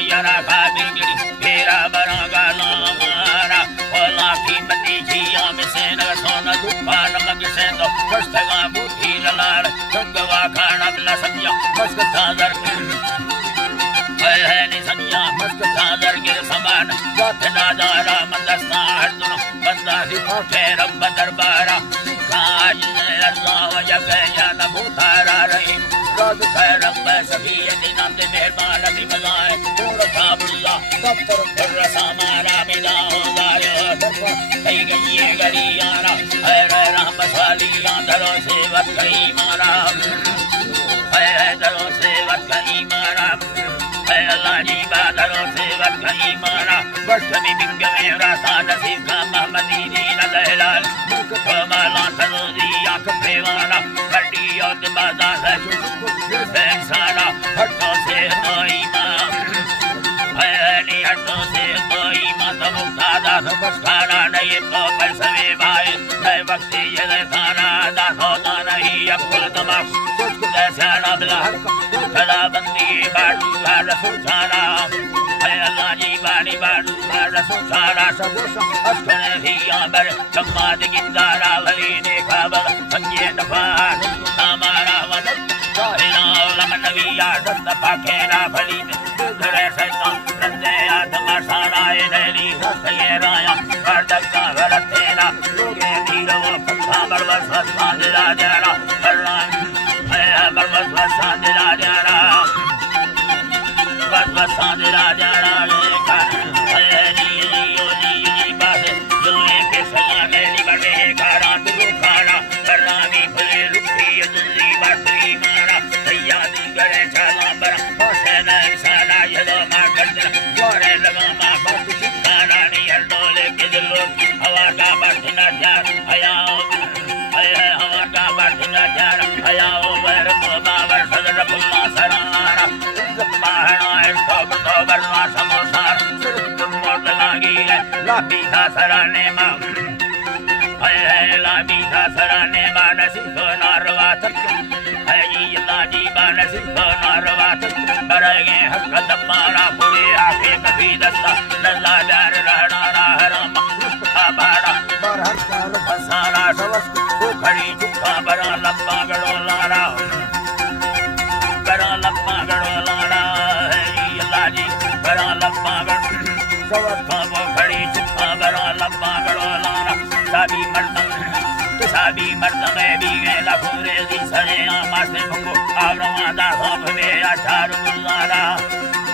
यरा का बिगड़ी फेरा बरा गाना मारा ओला की मती जिया में से न सोना दुपान मग से तो कष्टगा बुद्धि लाल संगवा खाना बला संज्ञा मस्क तादर है नि संज्ञा मस्क तादर के समान गाथना दारा मंदस्ता हरदुन बंदा सिफा रब दरबारा काज अल्लाह वजह या न भूतारा रही राज खैरम सभी दिनाम दे मेहरबान अली मलाए पूर्ण काबुल्ला दफ्तर पर रसामारा मिला होगा यो दफा कई गई ये गलियारा है राम सालिया दरो से वत कई मारा है दरो से वत कई मारा है अल्लाह जी बादरो से वत कई मारा वर्षमी बिंग में रासा नसीब का महमदी दीन दहलाल मुल्क कमाला तरोजी आंख पेवाना बड़ी और बाजा है सारा हटो से कोई मां है नहीं हटो से कोई मां तब दादा नमस्कारा नहीं तो पैसवे भाई नहीं वक्ती ये सारा दासो ना नहीं अब कुल तमाम सोच के जैसा ना बिला खड़ा बंदी बाडू रसूल सारा है अल्लाह जी बानी बाडू रसूल सारा सबोसा अस्कने ही आबर सम्माद गिंदारा वली ने खाबर संगे दफा हमारा वदन नविया दस्त पाखेरा भली धरे सैता रंदे आत्मा साराए नैली हसये राया बरदक्का भरतेरा लोगे धीरो फंसा बरवस वस्ता दिला जरा बरलान है बरवस वस्ता दिला जरा बरवस वस्ता दिला जरा है नी बासे जो के सला मेरी बड़े कारा दुरु खाना बरनामी फले रुखी दुली बाटरी मारा यादी करे चला बर होशना इंसाना यदो मा करदना गोरे लगा मा बात चिकाना नी हरदोले के दिलो हवा का बरना जार आया हवा का बरना जार आया वर को बावर सदर पुल्ला सराना जबाना है सब तो बरना समोसार सिर्फ मोट लागी है लापी था सराने मा है लापी था सराने मा नसीब नारवा तक अल्लाह जी बान सिंह नारवात बरगे हक दमारा पूरे आखे कभी दस्ता लल्ला दार रहना हराम मुस्ता बाड़ा बर हर काल फसाना सवस को खड़ी चुप्पा बरा लंबा गड़ो लाड़ा बरा लंबा गड़ो लाड़ा है अल्लाह जी बरा लंबा गड़ सवस को खड़ी चुप्पा बरा लंबा गड़ो लाड़ा साबी मर्दम साबी मर्दमे भी गए लफूरे दी सरे आमासे मुको आवरवादा होब में आचार गुलारा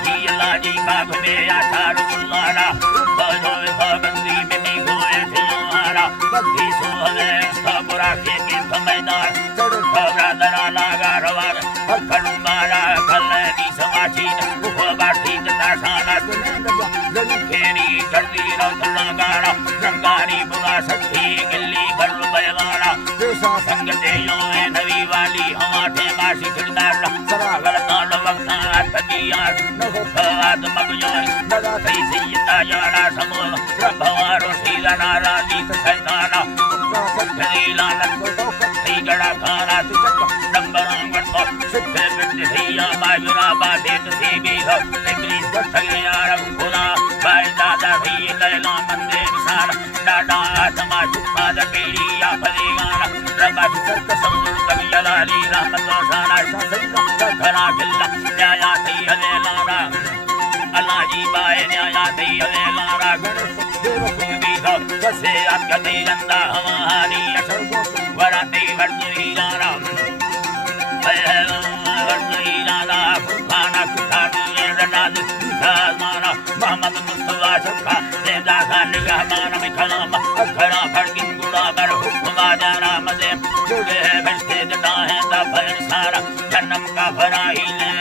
जी अल्लाह जी बाग में आचार गुलारा तो बंदी में नी गोए थे हमारा बंदी सो हमें सबरा के समझदार चढ़ खबरा दरा लागा रवार हर मारा कलनी समाची को बाठी दशाना जनी खेनी करदी रौतला गाड़ा रंगारी बुला सखी गिल्ली भर बयवाना देसा संगते यो नवी वाली हमारे मासी खिलदार सरा गलतान वक्ता तदिया नहो फाद मगयो नदा तैसीता याना समो प्रभवारो सीला राजी सैताना सखरीला नको कत्ती गड़ा खाना तिचक नंबरांगन को सिद्धे बिटिया मायुरा बाधे तुसी भी हो इंग्लिश बठगिया रब खुदा बाय दादा ही लैला मंदे निसार डाडा आत्मा चुप्पा दबीड़ी या फलीगाना रबा सर्क समुद्र कवियलाली रहमत सारा ससंगा घरा बिल्ला न्याया थी हले लारा अल्लाह जी बाय न्याया थी हले लारा गणेश देव कुबी हो कसे अगति लंदा हमारी असरगो वराते वर्दुही लारा वर्दुही लारा खाना खानी रनाद माना मोहम्मद मुस्तफा सखा नेदा खान निगाह माना में कलाम अखरा फड़किन गुड़ा बर हुक्मा जाना मजे जुड़े है बस्ते जदा है ता फर सारा जन्नम का फराही ने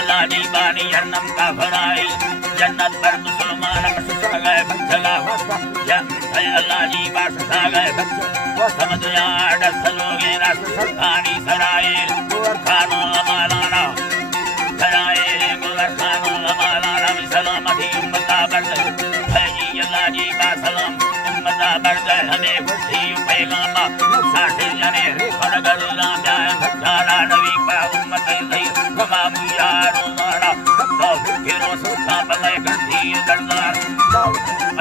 अल्लाह जी बानी जन्नम का फराही जन्नत पर मुसलमान बसा गए बचला वसा अल्लाह जी बसा गए बच्चे वो समझ यार दसलोगे रस सरकारी सराय गोर खानो अमालाना सराय गोर खानो अमालाना सलामती उम्मता बर्द है जी अल्लाह जी का सलाम उम्मता बर्द हमें खुशी पैगामा साथे जाने रिफर गरुला जाए भक्ताना नबी का उम्मत सही कमाम यार मारा तो फिरो सोचा बले गंधी दरदार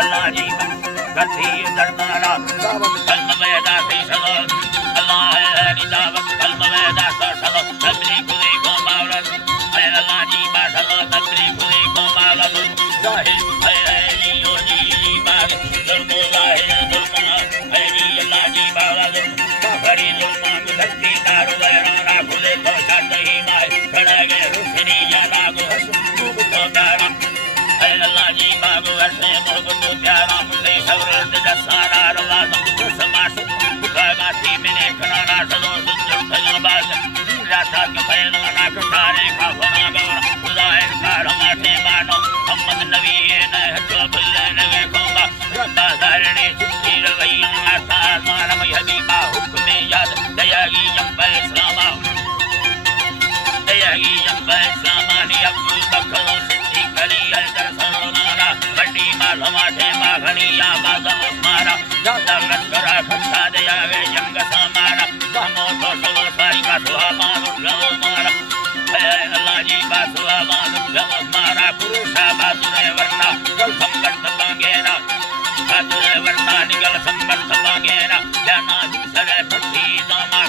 अल्लाह जी गंधी दरदारा कल्म वेदा से चलो अल्लाह है निजावत कल्म वेदा से चलो तबली खुदी को मावरत है अल्लाह जी बा चलो तबली खुदी को मावरत जाहिर है लियो जी बाग जुल्म जाहिर जुल्म है अल्लाह जी बाग बड़ी जुल्म धरती दार वैराना खुले तो छाते ही माए खड़ा गए रुसनी या लागो हसू तो प्यारा है अल्लाह जी बाग ऐसे मोहब्बत प्यारा मुझे सवरत दसारा रवाज़ समास बुखागाती मैंने कराना चलो सुंदर तलबाज राता के पहलवाना कटारे का फना गवर खुदाए का रमाते मानो मोहम्मद नबी ने जो बल्ले ने कोबा रब्बा दारने चिट्ठी रवैया आसार मानम हबीबा हुक्म याद दयागी जंबे इस्लामा दयागी जंबे इस्लामानी अब्दुल बकर सिद्दीक अली हैदर सलमाना बड़ी मालूमाते मागनिया बाज़ उस्माना ज़ादा लश्करा फत्ता दयावे जंग सामाना गमो तो सलो सारी का सुहाबान उस्माना अल्लाह जी बा सुहाबान उस्माना पुरुषा बाजुरे वरना गल संबंध बांगेना बाजुरे वरना निगल संबंध बांगेना जाना सरे पट्टी दामा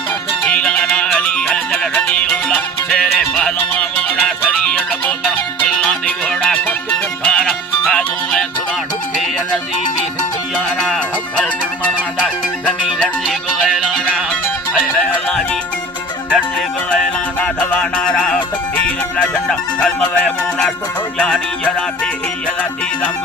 हीराना अली हैदर रज़ीउल्लाह शेरे पहलवा मोरा शरीर डबोतर अल्लाह दी घोड़ा खत खाना कादू में खुदा ढुके नजीबी सियारा हकल निर्ममादा जमीन लर्जी गुलैलाना है अल्लाह जी लर्जी गुलैलाना दवानारा तकदीर अपना झंडा कलम वे मोरा तो जानी जरा पे ही जलाती दम